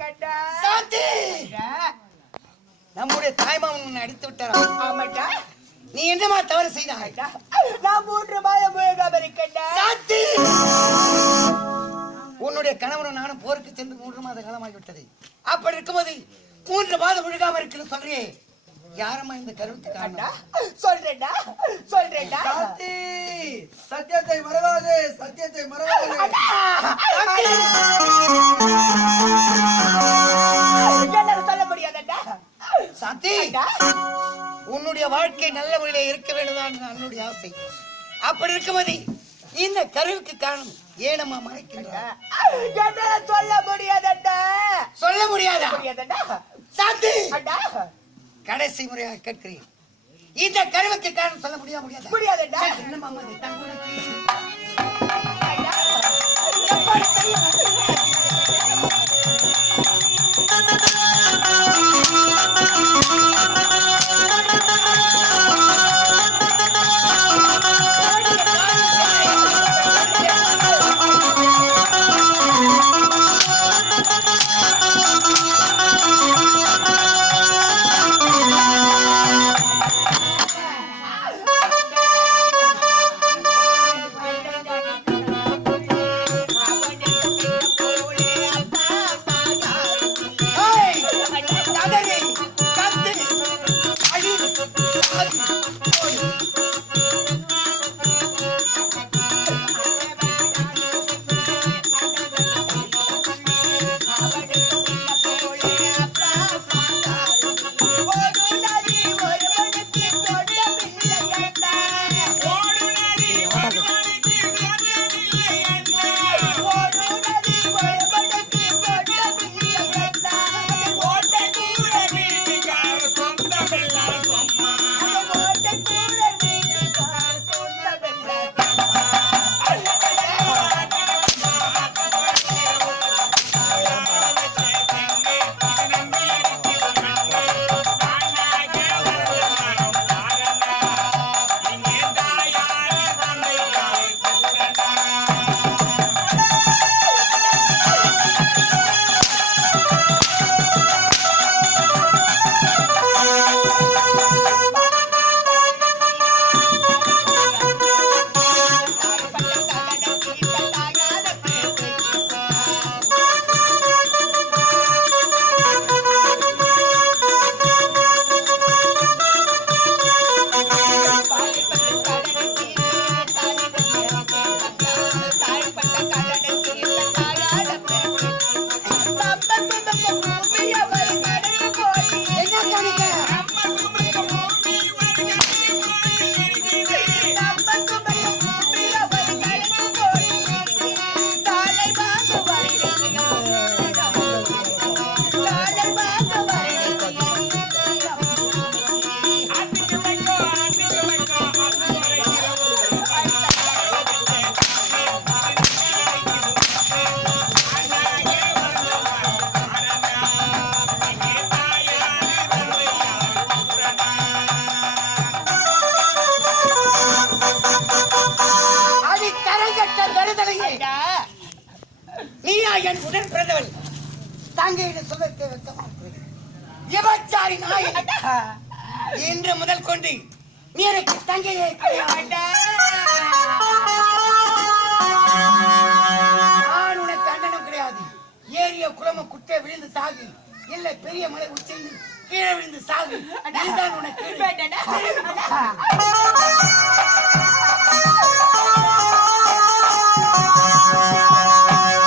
கண்டா. சாந்தி! நம்முடைய தாய்மாமன் உன்னை அடித்து விட்டாரா? நீ என்னமா தவறு செய்தாய்? அடா, நான் மூன்று மாதம் முழுகாம இருக்கேன்டா. சாந்தி! உன்னுடைய கணவனும் நானும் போருக்கு சென்று மூன்று மாத காலமாகிவிட்டது அப்படி இருக்கும்போது மூன்று மாதம் முழுகாம இருக்குன்னு சொல்றியே. யாரம்மா இந்த அடா, காரணம்? சொல்றேன்டா. சொல்றேன்டா. சாந்தி! சத்தியத்தை மறவாதே சத்தியத்தை மறவாதே. அடா, உன்னுடைய வாழ்க்கை நல்ல முறையில இருக்க வேண்டும்தான் என்னுடைய ஆசை. அப்படி இருக்கும்போது இந்த கருவுக்கு காரணம் ஏனம்மா மறைக்கின்றா? என்னால சொல்ல முடியாதடா. சொல்ல முடியாதா? சாந்தி கடைசி முறையாக கேட்கிறேன். இந்த கருவுக்கு காரணம் சொல்ல முடியாது முடியாது? முடியாதடா. என்னம்மா தருதலையே நீயா என் உடன் பிறந்தவள் தங்கையிட சொல்லத்தை வைக்க விபச்சாரி நாய். இன்று முதல் கொண்டு நீ எனக்கு தங்கையை நான் உனக்கு தண்டனம் கிடையாது. ஏரிய குளம குட்டை விழுந்து சாகு இல்ல பெரிய மலை உச்சிந்து கீழே விழுந்து சாகு இதுதான் உனக்கு